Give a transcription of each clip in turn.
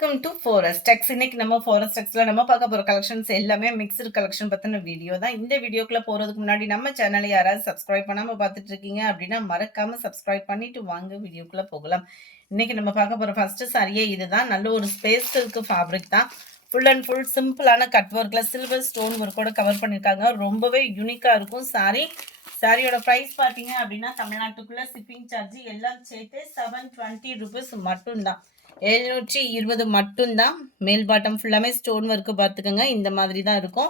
Welcome to forest டெக்ஸ். இன்னைக்கு நம்ம forest டெக்ஸ்ல நம்ம பார்க்க போற கலெக்ஷன்ஸ் எல்லாமே மிக்ஸ்டு கலெக்ஷன் பத்தின வீடியோ தான். இந்த வீடியோக்குள்ள போறதுக்கு முன்னாடி நம்ம சேனலை யாராவது சப்ஸ்கிரைப் பண்ணாம பார்த்துட்டு இருக்கீங்க அப்படின்னா மறக்காம சப்ஸ்கிரைப் பண்ணிட்டு வாங்க வீடியோக்குள்ள போகலாம். இன்னைக்கு நம்ம பார்க்க போற ஃபர்ஸ்ட் சாரியே இதுதான். நல்ல ஒரு ஸ்பேஸ் சில்க் ஃபேப்ரிக் தான். ஃபுல் அண்ட் ஃபுல் சிம்பிளான கட் ஒர்க்ல சில்வர் ஸ்டோன் ஒர்க்கோட கவர் பண்ணியிருக்காங்க. ரொம்பவே யூனிக்கா இருக்கும் சாரி. சாரியோட ப்ரைஸ் பார்த்தீங்க அப்படின்னா தமிழ்நாட்டுக்குள்ள ஷிப்பிங் சார்ஜ் எல்லாம் சேர்த்து 720 rupees மட்டும்தான். 720 மட்டும்தான். மேல் பாட்டம் ஃபுல்லாமே ஸ்டோன் ஒர்க்கு பார்த்துக்கோங்க. இந்த மாதிரி தான் இருக்கும்.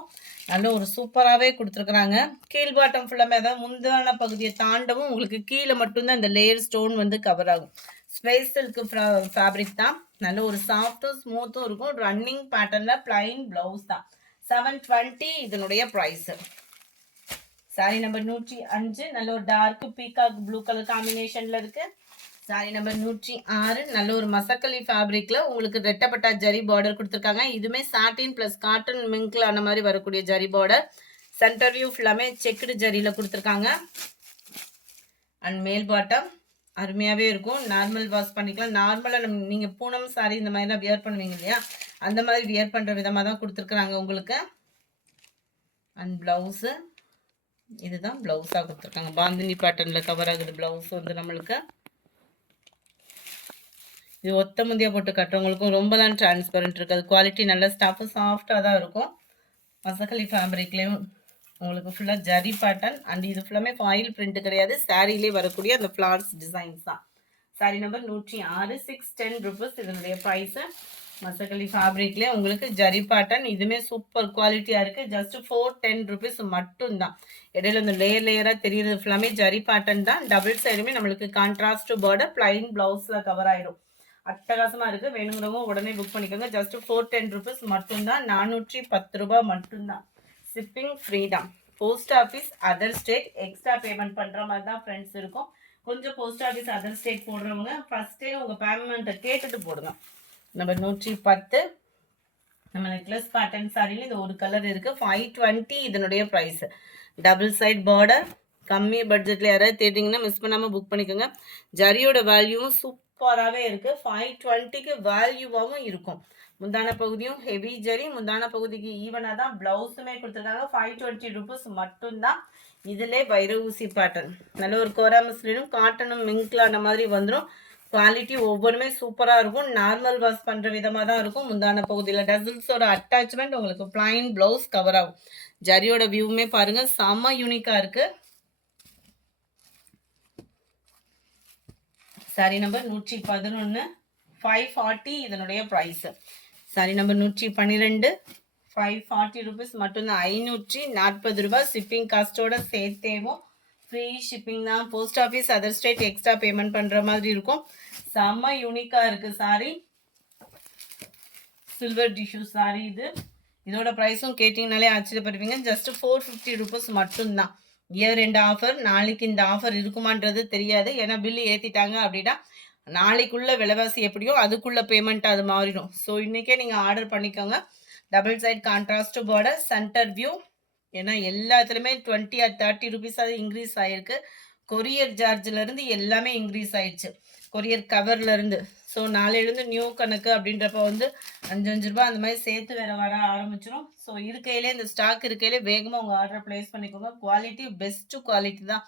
நல்ல ஒரு சூப்பராகவே கொடுத்துருக்குறாங்க. கீழ் பாட்டம் ஃபுல்லாமே அதாவது முந்தான பகுதியை தாண்டவும் உங்களுக்கு கீழே மட்டும்தான் இந்த லேயர் ஸ்டோன் வந்து கவர் ஆகும். ஸ்பேஸ் சில்க் ஃபேப்ரிக் தான். நல்ல ஒரு சாஃப்டும் ஸ்மூத்தும் இருக்கும். ரன்னிங் பேட்டர்ன்ல பிளைன் பிளவுஸ் தான். 720 இதனுடைய ப்ரைஸ். சாரி நம்பர் 105 நல்ல ஒரு டார்க் பீகாக் ப்ளூ கலர் காம்பினேஷன்ல இருக்கு. சாரி நம்பர் 106 நல்ல ஒரு மசக்கலி ஃபேப்ரிக்ல உங்களுக்கு ரெட்டப்பட்டா ஜரி பார்டர் கொடுத்துருக்காங்க. இதுவுமே சாட்டின் பிளஸ் காட்டன் மிங்க்ல அந்த மாதிரி வரக்கூடிய ஜரி பார்டர். சென்டர் வியூ ஃபுல்லாமே செக்குடு ஜரியில கொடுத்துருக்காங்க. அண்ட் மேல் பாட்டம் அருமையாகவே இருக்கும். நார்மல் வாஷ் பண்ணிக்கலாம். நார்மலாக நீங்கள் பூனம் சாரி இந்த மாதிரிலாம் வியர் பண்ணுவீங்க இல்லையா, அந்த மாதிரி வியர் பண்ணுற விதமாக தான் கொடுத்துருக்குறாங்க உங்களுக்கு. அண்ட் ப்ளவுஸு இதுதான் ப்ளவுஸாக கொடுத்துருக்காங்க. பாந்தினி பேட்டர்னில் கவர் ஆகுது ப்ளவுஸ் வந்து நம்மளுக்கு. இது ஒத்த முந்தியாக போட்டு கட்டுறவங்களுக்கும் ரொம்பலாம் டிரான்ஸ்பரண்ட் இருக்காது. குவாலிட்டி நல்ல ஸ்டாஃபு சாஃப்டாக தான் இருக்கும். மசக்கலி ஃபேப்ரிக்லேயும் உங்களுக்கு ஃபுல்லாக ஜரி பேட்டர்ன். அண்ட் இது ஃபுல்லாமே ஃபாயில் பிரிண்ட் கிடையாது. சாரிலே வரக்கூடிய அந்த ஃப்ளார்ஸ் டிசைன்ஸ் தான். சாரி நம்பர் 106 610 rupees இதனுடைய ப்ரைஸு. மசக்கலி ஃபேப்ரிக்லேயே உங்களுக்கு ஜரி பேட்டர்ன். இதுவுமே சூப்பர் குவாலிட்டியாக இருக்குது. ஜஸ்ட் 410 rupees மட்டும்தான். இடையில இந்த லேயராக தெரியுறது ஃபுல்லாமே ஜரி பேட்டர்ன் தான். டபுள் சைடுமே நம்மளுக்கு கான்ட்ராஸ்ட் பார்டர் பிளைன் ப்ளவுஸில் கவர் ஆயிடும். அட்டகாசமாக இருக்குது. வேணுங்கிறவங்க உடனே புக் பண்ணிக்கோங்க. ஜஸ்ட் 410 rupees மட்டும்தான். 410 ரூபாய் மட்டும்தான். ஷிப்பிங் ஃப்ரீ தான். Post office other state extra payment பண்ணுற மாதிரி தான் ஃப்ரெண்ட்ஸ் இருக்கும். கொஞ்சம் போஸ்ட் ஆஃபீஸ் அதர் ஸ்டேட் போடுறவங்க ஃபஸ்ட்டே உங்கள் பேமெண்ட்டை கேட்டுட்டு போடுங்க. நம்பர் 110 நம்ம நெக்லஸ் பேட்டர்ன் சாரியில் இது ஒரு கலர் இருக்குது. 520 இதனுடைய ப்ரைஸ். Double side border. கம்மி பட்ஜெட்டில் யாராவது தேடிங்கன்னா மிஸ் பண்ணாமல் புக் பண்ணிக்கோங்க. ஜரியோட வேல்யூவும் சூப்பராகவே இருக்குது. 520க்கு வேல்யூவாகவும் இருக்கும். முந்தான பகுதியும் ஹெவி ஜரி, முந்தான பகுதிக்கு ஈவனாக தான் ப்ளவுஸுமே கொடுத்துருக்காங்க. 520 rupees மட்டும்தான். இதிலே வைர ஊசி பேட்டர்ன் நல்ல ஒரு கோரா மஸ்லினும் காட்டனும் மிங்க்ல அந்த மாதிரி வந்துடும். குவாலிட்டி ஒவ்வொன்றுமே சூப்பராக இருக்கும். நார்மல் வாஷ் பண்ணுற விதமாக தான் இருக்கும். முந்தான பகுதியில் டசல்ஸோட அட்டாச்மெண்ட் உங்களுக்கு பிளைன் ப்ளவுஸ் கவர் ஆகும். ஜரியோட வியூவுமே பாருங்கள் செம்ம யூனிக்காக இருக்குது. சாரி நம்பர் 111 540 இதனுடைய ப்ரைஸு. சாரி நம்பர் 112 540 rupees மட்டும்தான். 540 ரூபாய் ஷிப்பிங் காஸ்ட்டோட சேர்த்தேவும். ஃப்ரீ ஷிப்பிங் தான். Post office other state extra payment பண்ணுற மாதிரி இருக்கும். செம்ம யூனிக்காக இருக்குது சாரி. சில்வர் டிஷ்யூ சாரி இது. இதோட ப்ரைஸும் கேட்டிங்கனாலே ஆச்சரியப்படுவீங்க. ஜஸ்ட் 450 rupees மட்டும்தான். Year end offer. நாளைக்கு இந்த ஆஃபர் இருக்குமான்றது தெரியாது. ஏன்னா பில்லு ஏற்றிட்டாங்க அப்படின்னா நாளைக்குள்ள விலைவாசி எப்படியோ அதுக்குள்ள பேமெண்ட் அது மாறிடும். ஸோ இன்றைக்கே நீங்கள் ஆர்டர் பண்ணிக்கோங்க. Double side contrast border, centre view. ஏன்னா எல்லாத்துலேயுமே 20 or 30 rupees அது இன்க்ரீஸ் ஆகிருக்கு. கொரியர் சார்ஜிலேருந்து எல்லாமே இன்க்ரீஸ் ஆயிடுச்சு. கொரியர் கவர்லேருந்து. ஸோ நாளையிலேருந்து நியூ கணக்கு அப்படின்றப்ப வந்து 5 ரூபாய் அந்த மாதிரி சேர்த்து வேறு வர ஆரம்பிச்சிடும். ஸோ இருக்கையிலே இந்த ஸ்டாக் இருக்கையிலே வேகமாக உங்கள் ஆர்டரை ப்ளேஸ் பண்ணிக்கோங்க. குவாலிட்டி பெஸ்ட்டு குவாலிட்டி தான்.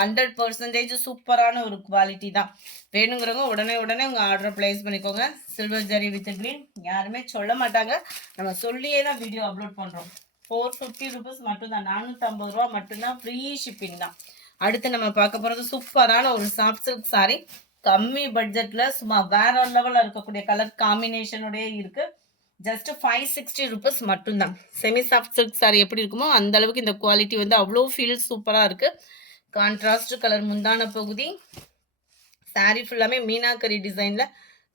100% சூப்பரான ஒரு குவாலிட்டி தான். வேணுங்கிறவங்க உடனே உங்கள் ஆர்டரை ப்ளேஸ் பண்ணிக்கோங்க. சில்வர் ஜரி வித் க்ரீன் யாருமே சொல்ல மாட்டாங்க. நம்ம சொல்லியே தான் வீடியோ அப்லோட் பண்ணுறோம். 450 rupees மட்டும்தான். 450 ரூபா மட்டும்தான். ஃப்ரீ ஷிப்பிங் தான். அடுத்து நம்ம பார்க்க போகிறது சூப்பரான ஒரு சாஃப்ட் சில்க் சாரி. கம்மி பட்ஜெட்டில் சும்மா வேற ஒரு லெவலில் இருக்கக்கூடிய கலர் காம்பினேஷனோடய இருக்குது. ஜஸ்ட் 560 rupees மட்டும்தான். செமி சாஃப்ட் சில்க் சாரி எப்படி இருக்குமோ அந்த அளவுக்கு இந்த குவாலிட்டி வந்து அவ்வளோ ஃபீல் சூப்பராக இருக்குது. கான்ட்ராஸ்ட் கலர் முந்தான பகுதி. சாரி ஃபுல்லாமே மீனாக்கரி டிசைனில்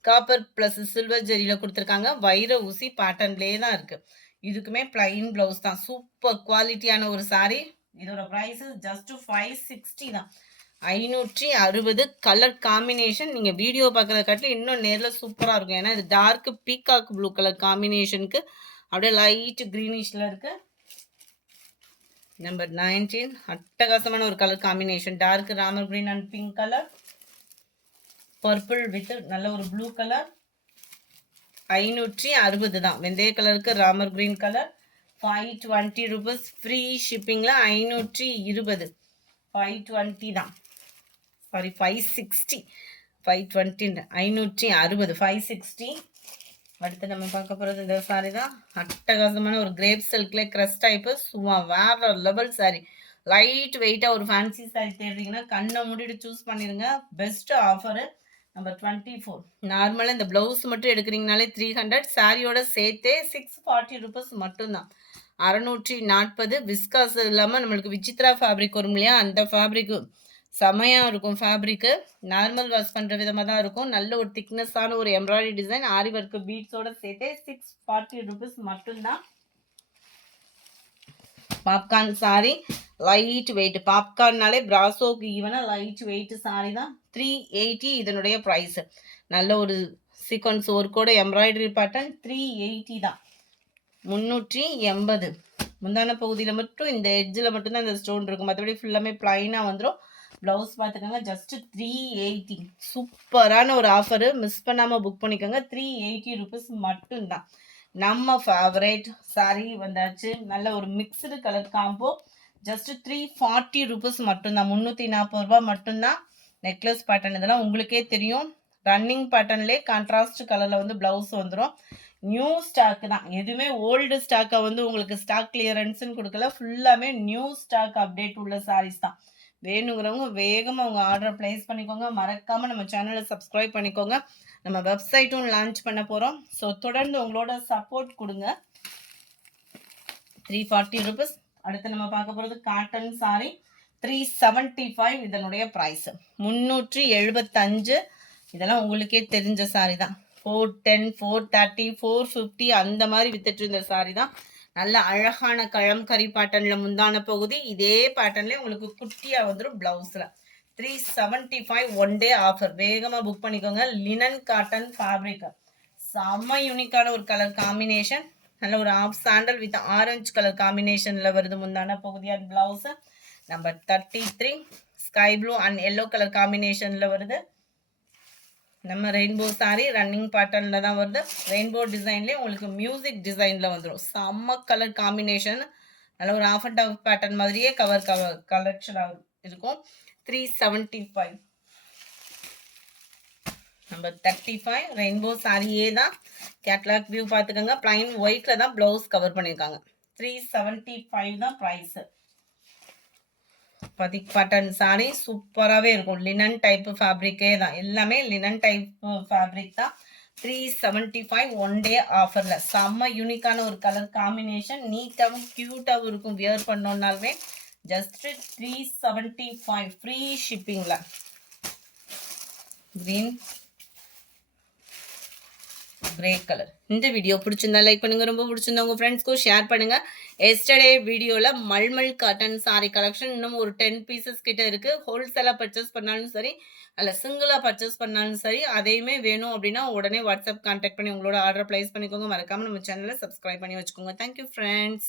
காப்பர் ப்ளஸ் சில்வர் ஜரியில் கொடுத்துருக்காங்க. வைர ஊசி பேட்டர்ன்லேயே தான் இருக்குது. இதுக்குமே பிளைன் ப்ளவுஸ் தான். சூப்பர் குவாலிட்டியான ஒரு சாரி. இதோட ப்ரைஸு ஜஸ்ட் 560 தான். 560. கலர் காம்பினேஷன் நீங்கள் வீடியோ பார்க்குறத காட்டிலும் இன்னும் நேரில் சூப்பராக இருக்கும். ஏன்னா இது டார்க் பீகாக் ப்ளூ கலர் காம்பினேஷனுக்கு அப்படியே லைட் க்ரீனிஷில் இருக்குது. நம்பர் 19 அட்டகாசமான ஒரு colour combination. Dark Ramar green and pink colour. Purple with நல்ல ஒரு ப்ளூ கலர். 560 தான். வெந்தய கலருக்கு Ramar green colour 520 rupees. Free ஷிப்பிங்கில் 520, 520 தான். சாரி 560, 520 560, 560. அடுத்து நம்ம பார்க்க போகிறது இந்த சாரி தான். அட்டகாசமான ஒரு கிரேப் சில்க்ல கிரஸ் டைப்பு, சும்மா வேற லெவல் சாரி. லைட் வெயிட்டாக ஒரு ஃபேன்சி சாரி தேடுறீங்கன்னா கண்ணை மூடிட்டு சூஸ் பண்ணிடுங்க. Best offer number 24. நார்மலாக இந்த ப்ளவுஸ் மட்டும் எடுக்கிறீங்கனாலே 300, சாரியோட சேர்த்தே 640 rupees மட்டும்தான். 640. விஸ்காஸ் இல்லாமல் நம்மளுக்கு விசித்ரா ஃபேப்ரிக் வரும் இல்லையா, அந்த ஃபேப்ரிக்கு செமையாக இருக்கும். ஃபேப்ரிக்கு நார்மல் வாஷ் பண்ணுற விதமாக தான் இருக்கும். நல்ல ஒரு திக்னஸான ஒரு எம்ப்ராய்டரி டிசைன், ஆரி ஒர்க்கு பீட்ஸோட சேர்த்தே 640 rupees மட்டும்தான். Popcorn sari light weight. பாப்கார்ன்னாலே பிராசோக்கு ஈவனாக லைட் வெயிட் சாரி தான். 380 இதனுடைய ப்ரைஸ். நல்ல ஒரு சீக்வன்ஸ் ஒர்க்கோட எம்ப்ராய்டரி பேட்டர்ன் 380 தான். 380. முந்தான பகுதியில் மட்டும் இந்த எட்ஜில் மட்டும்தான் இந்த ஸ்டோன் இருக்கும், மற்றபடி ஃபுல்லாமே ப்ளைனாக வந்துடும். ப்ளவுஸ் பார்த்துக்கோங்க, ஜஸ்ட் 380. சூப்பரான ஒரு ஆஃபரு, மிஸ் பண்ணாமல் புக் பண்ணிக்கோங்க. 380 rupees மட்டும்தான். நம்ம ஃபேவரேட் சாரி வந்தாச்சு. நல்ல ஒரு mixed colour combo, just 340 rupees மட்டும்தான். 340 ரூபா மட்டும்தான். நெக்லஸ் பேட்டர்ன் இதெல்லாம் உங்களுக்கே தெரியும். ரன்னிங் பேட்டர்ன்லேயே கான்ட்ராஸ்ட் கலரில் வந்து ப்ளவுஸ் வந்துடும். நியூ ஸ்டாக் தான், எதுவுமே ஓல்டு ஸ்டாக்கை வந்து உங்களுக்கு ஸ்டாக் கிளியரன்ஸ்ன்னு கொடுக்கல. ஃபுல்லாமே நியூ ஸ்டாக் அப்டேட் உள்ள சாரீஸ் தான். வேணுங்கிறவங்க வேகமாக உங்கள் ஆர்டரை ப்ளேஸ் பண்ணிக்கோங்க. மறக்காமல் நம்ம சேனலை சப்ஸ்கிரைப் பண்ணிக்கோங்க. நம்ம வெப்சைட்டும் லான்ச் பண்ண போகிறோம். ஸோ தொடர்ந்து உங்களோட சப்போர்ட் கொடுங்க. 340 rupees. அடுத்து நம்ம பார்க்க போகிறது காட்டன் சாரி 375 இதனுடைய ப்ரைஸ். 375. இதெல்லாம் உங்களுக்கே தெரிஞ்ச சாரி தான். 410, 430, 450 அந்த மாதிரி வித்துட்டு இருந்த சாரி தான். நல்ல அழகான கழம்கரி பேட்டர்னில் முந்தான பகுதி, இதே பேட்டர்ன்லேயே உங்களுக்கு குட்டியாக வந்துடும் ப்ளவுஸில். 375 ஒன் டே ஆஃபர். வேகமாக புக் பண்ணிக்கோங்க. லினன் காட்டன் ஃபேப்ரிக், செம்ம யூனிக்கான ஒரு கலர் காம்பினேஷன். நல்ல ஒரு off sandal with orange colour காம்பினேஷனில் வருது முந்தான பகுதியாக blouse. Number 33 sky blue and yellow colour காம்பினேஷனில் வருது. நம்ம ரெயின்போ சாரி ரன்னிங் பேட்டர்னில் தான் வருது. ரெயின்போ டிசைன்லேயே உங்களுக்கு மியூசிக் டிசைனில் வந்துடும். செம்ம கலர் காம்பினேஷன். நல்ல ஒரு ஆஃப் அண்ட் ஆஃப் பேட்டர்ன் மாதிரியே கலெக்ஷனாக இருக்கும். 375. நம்பர் 35 ரெயின்போ சாரியே தான். கேட்லாக் வியூ பார்த்துக்கோங்க. பிளைன் ஒயிட்டில் தான் ப்ளவுஸ் கவர் பண்ணியிருக்காங்க. 375 தான் ப்ரைஸு. பதிக் பேட்டர்ன் சாரி சூப்பராகவே இருக்கும். லினன் டைப்பு ஃபேப்ரிக்கே தான், எல்லாமே லினன் டைப்பு ஃபேப்ரிக் தான். 375 ஒன் டே ஆஃபரில். செம்ம யூனிக்கான ஒரு கலர் காம்பினேஷன், நீட்டாகவும் க்யூட்டாகவும் இருக்கும். வியர் பண்ணோன்னாலுமே ஜஸ்ட் 375 ஃப்ரீ ஷிப்பிங்கில். Green grey colour. இந்த வீடியோ பிடிச்சிருந்தா லைக் பண்ணுங்க, ரொம்ப பிடிச்சிருந்தா உங்க ஃப்ரெண்ட்ஸ்க்கும் ஷேர் பண்ணுங்க. எஸ்டர்டே வீடியோல மல்மல் காட்டன் சாரி கலெக்ஷன் இன்னும் ஒரு 10 பீசஸ் கிட்ட இருக்கு. ஹோல்சேலா பர்ச்சேஸ் பண்ணாலும் சரி, அல்ல சிங்கிளா பர்ச்சேஸ் பண்ணாலும் சரி, அதையுமே வேணும் அப்படின்னா உடனே வாட்ஸ்அப் கான்டாக்ட் பண்ணி உங்களோட ஆர்டர் பிளேஸ் பண்ணிக்கோங்க. மறக்காம நம்ம சேனலை சப்ஸ்கிரைப் பண்ணி வச்சுக்கோங்க. Thank you friends.